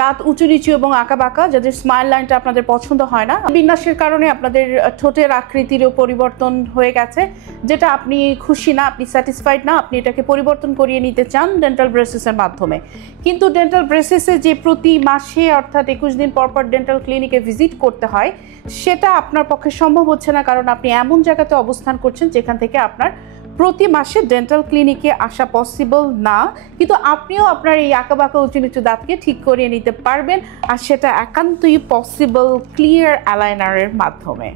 দাঁত উঁচু নিচু এবং আঁকাবাঁকা, যাদের স্মাইল লাইনটা আপনাদের পছন্দ হয় না, বিন্যাসের কারণে আপনাদের ঠোঁটের আকৃতিরও পরিবর্তন হয়ে গেছে, যেটা আপনি খুশি না, আপনি স্যাটিসফাইড না, আপনি এটাকে পরিবর্তন করিয়ে নিতে চান ডেন্টাল ব্রেসেসের মাধ্যমে। কিন্তু ডেন্টাল ব্রেসেসে যে প্রতি মাসে অর্থাৎ 21 দিন পর পর ডেন্টাল ক্লিনিকে ভিজিট করতে হয়, সেটা আপনার পক্ষে সম্ভব হচ্ছে না, কারণ আপনি এমন জায়গাতে অবস্থান করছেন যেখান থেকে আপনার প্রতি মাসে ডেন্টাল ক্লিনিকে আসা পসিবল না। কিন্তু আপনিও আপনার এই আঁকাবাঁকা উঁচু নিচু দাঁতকে ঠিক করিয়ে নিতে পারবেন, আর সেটা একান্তই পসিবল ক্লিয়ার অ্যালাইনারের মাধ্যমে।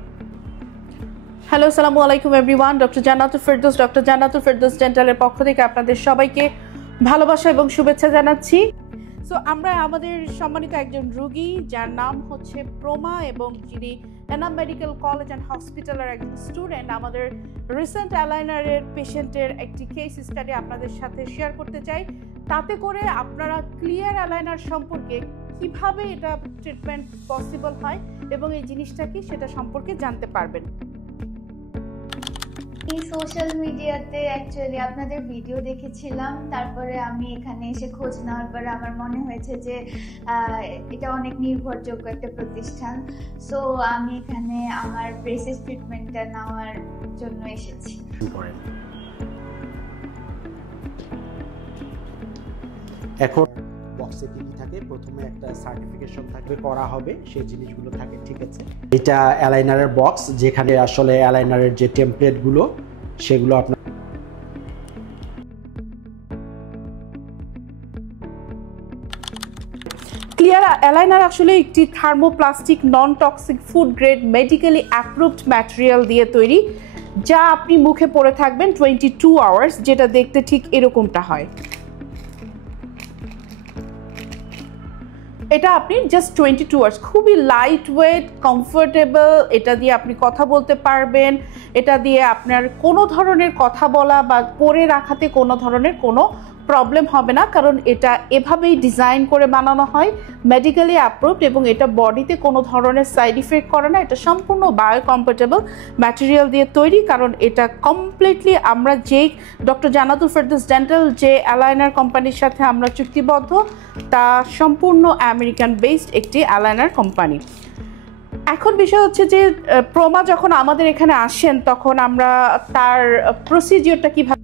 হ্যালো, আসসালামু আলাইকুম এভরিওয়ান। ডক্টর জান্নাতুল ফেরদৌস ডেন্টালের পক্ষ থেকে আপনাদের সবাইকে ভালোবাসা এবং শুভেচ্ছা জানাচ্ছি। সো আমরা আমাদের সম্মানিত একজন রোগী, যার নাম হচ্ছে প্রমা এবং যিনি এনাম মেডিকেল কলেজ অ্যান্ড হসপিটালের একজন স্টুডেন্ট, আমাদের রিসেন্ট অ্যালাইনারের পেশেন্টের একটি কেস স্টাডি আপনাদের সাথে শেয়ার করতে চাই। তাতে করে আপনারা ক্লিয়ার অ্যালাইনার সম্পর্কে কিভাবে এটা ট্রিটমেন্ট পসিবল হয় এবং এই জিনিসটা কি সেটা সম্পর্কে জানতে পারবেন। এই সোশ্যাল মিডিয়াতে অ্যাকচুয়ালি আপনাদের ভিডিও দেখেছিলাম, তারপরে আমি এখানে এসে খোঁজ নেওয়ার পরে আমার মনে হয়েছে যে এটা অনেক নির্ভরযোগ্য একটা প্রতিষ্ঠান। সো আমি এখানে আমার ব্রেসেস ট্রিটমেন্টটা নেওয়ার জন্য এসেছি। এখন বক্সে কি কি থাকে, প্রথমে একটা সার্টিফিকেশন থাকবে, করা হবে সেই জিনিসগুলো থাকে, ঠিক আছে। এটা অ্যালাইনারের বক্স, যেখানে আসলে অ্যালাইনারের যে টেমপ্লেটগুলো সেগুলো আপনার ক্লিয়ার অ্যালাইনার আসলে একটি thermoplastic non toxic food grade medically approved material দিয়ে তৈরি, যা আপনি মুখে পরে থাকবেন 22 আওয়ার্স, যেটা দেখতে ঠিক এরকমটা হয়। এটা আপনি জাস্ট 22 আওয়ার্স, খুবই লাইট ওয়েট, কমফোর্টেবল, এটা দিয়ে আপনি কথা বলতে পারবেন, এটা দিয়ে আপনার কোনো ধরনের কথা বলা বা পরে রাখাতে কোনো ধরনের কোনো প্রবলেম হবে না, কারণ এটা এভাবেই ডিজাইন করে বানানো হয়, মেডিকেলি অ্যাপ্রুভড, এবং এটা বডিতে কোনো ধরনের সাইড ইফেক্ট করে না। এটা সম্পূর্ণ বায়োকম্প্যাটেবল ম্যাটেরিয়াল দিয়ে তৈরি, কারণ এটা কমপ্লিটলি আমরা যেই ডক্টর জান্নাতুল ফেরদৌস ডেন্টাল যে অ্যালাইনার কোম্পানির সাথে আমরা চুক্তিবদ্ধ, তা সম্পূর্ণ আমেরিকান বেসড একটি অ্যালাইনার কোম্পানি। এখন বিষয় হচ্ছে যে প্রমা যখন আমাদের এখানে আসেন, তখন আমরা তার প্রসিজিওরটা কিভাবে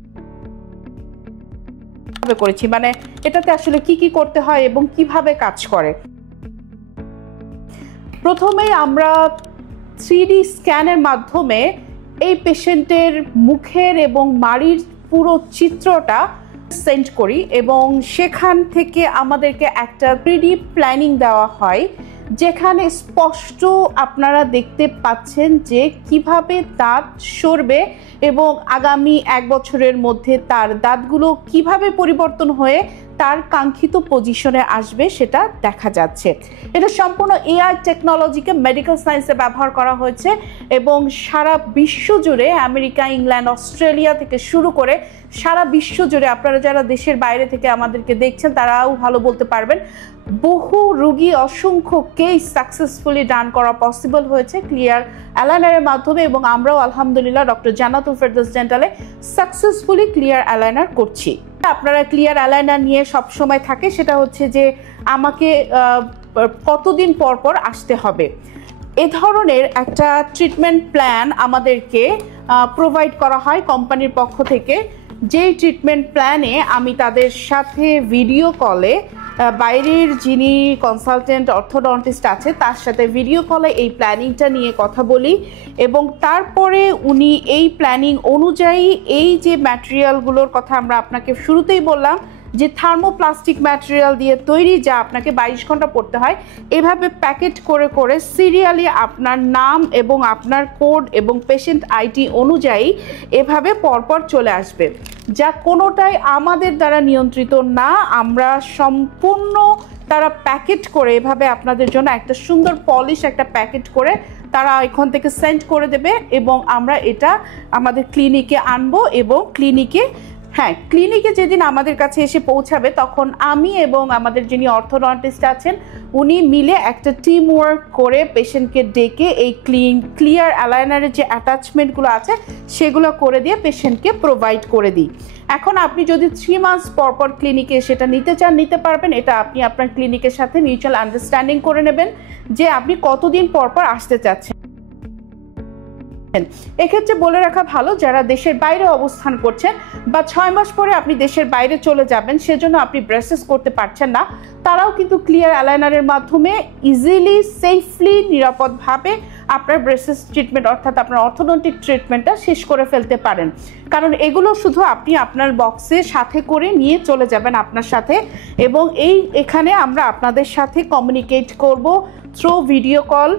করেছি, মানে এটাতে আসলে কি কি করতে হয় এবং কিভাবে কাজ করে। প্রথমে আমরা 3D স্ক্যানের মাধ্যমে এই পেশেন্টের মুখের এবং মাড়ির পুরো চিত্রটা সেন্ড করি, এবং সেখান থেকে আমাদেরকে একটা 3D প্ল্যানিং দেওয়া হয়, যেখানে স্পষ্ট আপনারা দেখতে পাচ্ছেন যে কিভাবে দাঁত সরবে এবং আগামী 1 বছরের মধ্যে তার দাঁতগুলো কিভাবে পরিবর্তন হয়ে তার কাঙ্ক্ষিত পজিশনে আসবে সেটা দেখা যাচ্ছে। এটা সম্পূর্ণ এআই টেকনোলজিকে মেডিকেল সায়েন্সে ব্যবহার করা হয়েছে, এবং সারা বিশ্ব জুড়ে, আমেরিকা, ইংল্যান্ড, অস্ট্রেলিয়া থেকে শুরু করে সারা বিশ্ব জুড়ে, আপনারা যারা দেশের বাইরে থেকে আমাদেরকে দেখছেন তারাও ভালো বলতে পারবেন, বহু রোগী, অসংখ্য কেস সাকসেসফুলি ডান করা পসিবল হয়েছে ক্লিয়ার অ্যালাইনারের মাধ্যমে, এবং আমরাও আলহামদুলিল্লাহ doctor Jannatul Ferdous ডেন্টালে successfully clear aligner করছি। আপনারা ক্লিয়ার অ্যালাইনার নিয়ে সবসময় থাকে, সেটা হচ্ছে যে আমাকে কতদিন পর পর আসতে হবে। এ ধরনের একটা ট্রিটমেন্ট প্ল্যান আমাদেরকে প্রোভাইড করা হয় কোম্পানির পক্ষ থেকে, যেই ট্রিটমেন্ট প্ল্যানে আমি তাদের সাথে ভিডিও কলে, বাইরের যিনি কনসালটেন্ট অর্থোডন্টিস্ট আছে তার সাথে ভিডিও কলে এই প্ল্যানিংটা নিয়ে কথা বলি, এবং তারপরে উনি এই প্ল্যানিং অনুযায়ী এই যে ম্যাটেরিয়ালগুলোর কথা আমরা আপনাকে শুরুতেই বললাম যে থার্মোপ্লাস্টিক ম্যাটেরিয়াল দিয়ে তৈরি, যা আপনাকে 22 ঘন্টা পড়তে হয়, এভাবে প্যাকেট করে করে সিরিয়ালি আপনার নাম এবং আপনার কোড এবং পেশেন্ট আইডি অনুযায়ী এভাবে পরপর চলে আসবে, যা কোনোটাই আমাদের দ্বারা নিয়ন্ত্রিত না। আমরা সম্পূর্ণ তারা প্যাকেট করে এভাবে আপনাদের জন্য একটা সুন্দর পলিশ একটা প্যাকেট করে তারা এখান থেকে সেন্ড করে দেবে, এবং আমরা এটা আমাদের ক্লিনিকে আনবো এবং ক্লিনিকে হ্যাঁ, ক্লিনিকে যেদিন আমাদের কাছে এসে পৌঁছাবে তখন আমি এবং আমাদের যিনি অর্থোডন্টিস্ট আছেন উনি মিলে একটা টিম ওয়ার্ক করে পেশেন্টকে ডেকে এই ক্লিয়ার অ্যালাইনারের যে অ্যাটাচমেন্টগুলো আছে সেগুলো করে দিয়ে পেশেন্টকে প্রোভাইড করে দিই। এখন আপনি যদি 3 মান্থস পর ক্লিনিকে সেটা নিতে চান নিতে পারবেন। এটা আপনি আপনার ক্লিনিকের সাথে মিউচুয়াল আন্ডারস্ট্যান্ডিং করে নেবেন যে আপনি কতদিন পর আসতে চাচ্ছেন। এক্ষেত্রে বলে রাখা ভালো, যারা দেশের বাইরে অবস্থান করছেন বা 6 মাস পরে আপনি দেশের বাইরে চলে যাবেন, সেজন্য আপনি ব্রেসেস করতে পারছেন না, তারাও কিন্তু ক্লিয়ার অ্যালাইনারের মাধ্যমে ইজিলি সেফলি নিরাপদভাবে আপনার ব্রেসেস ট্রিটমেন্ট অর্থাৎ আপনার অর্থোডন্টিক ট্রিটমেন্টটা শেষ করে ফেলতে পারেন। কারণ এগুলো শুধু আপনি আপনার বক্সে সাথে করে নিয়ে চলে যাবেন আপনার সাথে, এবং এখানে আমরা আপনাদের সাথে কমিউনিকেট করব থ্রু ভিডিও কল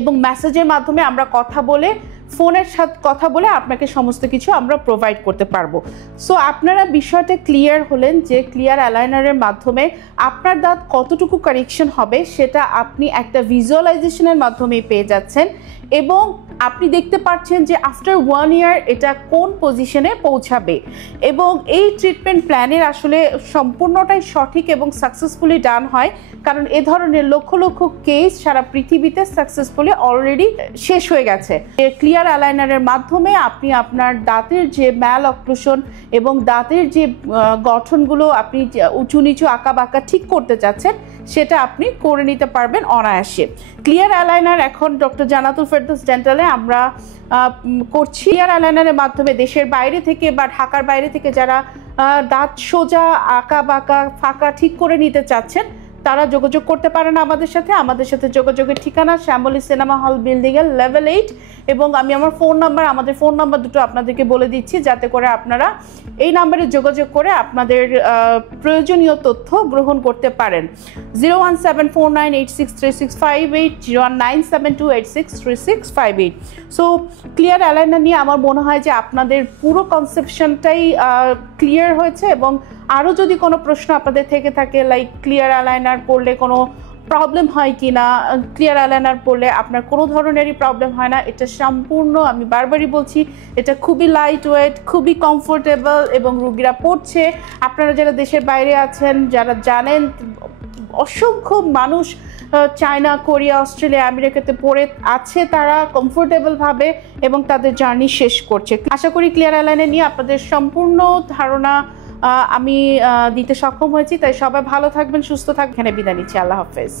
এবং মেসেজের মাধ্যমে আমরা কথা বলে, ফোনের সাথে কথা বলে আপনাকে সমস্ত কিছু আমরা প্রোভাইড করতে পারবো। সো আপনারা বিষয়টা ক্লিয়ার হলেন যে ক্লিয়ার অ্যালাইনারের মাধ্যমে আপনার দাঁত কতটুকু কারেকশন হবে সেটা আপনি একটা ভিজুয়ালাইজেশনের মাধ্যমেই পেয়ে যাচ্ছেন, এবং আপনি দেখতে পাচ্ছেন যে আফটার 1 ইয়ার এটা কোন পজিশনে পৌঁছাবে। এবং এই ট্রিটমেন্ট প্ল্যানের আসলে সম্পূর্ণটাই সঠিক এবং সাকসেসফুলি ডান হয়, কারণ এ ধরনের লক্ষ লক্ষ কেস সারা পৃথিবীতে সাকসেসফুলি অলরেডি শেষ হয়ে গেছে। ক্লিয়ার অ্যালাইনারের মাধ্যমে আপনি আপনার দাঁতের যে ম্যাল অক্লুশন এবং দাঁতের যে গঠনগুলো আপনি উঁচু নিচু আঁকা বাঁকা ঠিক করতে চাচ্ছেন সেটা আপনি করে নিতে পারবেন অনায়াসে। ক্লিয়ার অ্যালাইনার এখন ডক্টর জান্নাতুল ফেরদৌস ডেন্টালে আমরা করছি। ক্লিয়ার অ্যালাইনারের মাধ্যমে দেশের বাইরে থেকে বা ঢাকার বাইরে থেকে যারা দাঁত সোজা আঁকা বাঁকা ফাঁকা ঠিক করে নিতে চাচ্ছেন তারা যোগাযোগ করতে পারেন আমাদের সাথে। যোগাযোগের ঠিকানা শ্যামলী সিনেমা হল বিল্ডিংয়ের লেভেল 8, এবং আমি আমার আমাদের ফোন নাম্বার দুটো আপনাদেরকে বলে দিচ্ছি যাতে করে আপনারা এই নাম্বারে যোগাযোগ করে আপনাদের প্রয়োজনীয় তথ্য গ্রহণ করতে পারেন। 01749863658, 01972863658। সো ক্লিয়ার অ্যালাইনার নিয়ে আমার মনে হয় যে আপনাদের পুরো কনসেপশনটাই ক্লিয়ার হয়েছে, এবং আরও যদি কোনো প্রশ্ন আপনাদের থেকে থাকে লাইক ক্লিয়ার অ্যালাইনার পড়লে কোনো প্রবলেম হয় কি না, ক্লিয়ার অ্যালাইনার পড়লে আপনার কোনো ধরনেরই প্রবলেম হয় না, এটা সম্পূর্ণ আমি বারবারই বলছি এটা খুবই লাইট ওয়েট, খুবই কমফোর্টেবল, এবং রোগীরা পড়ছে। আপনারা যারা দেশের বাইরে আছেন যারা জানেন অসংখ্য মানুষ চায়না, কোরিয়া, অস্ট্রেলিয়া, আমেরিকাতে পড়ে আছে, তারা কমফোর্টেবলভাবে এবং তাদের জার্নি শেষ করছে। আশা করি ক্লিয়ার অ্যালাইনার নিয়ে আপনাদের সম্পূর্ণ ধারণা আমি দিতে সক্ষম হয়েছি। তাই সবাই ভালো থাকবেন, সুস্থ থাকবেন। এখানে বিদায় নিচ্ছি। আল্লাহ হাফেজ।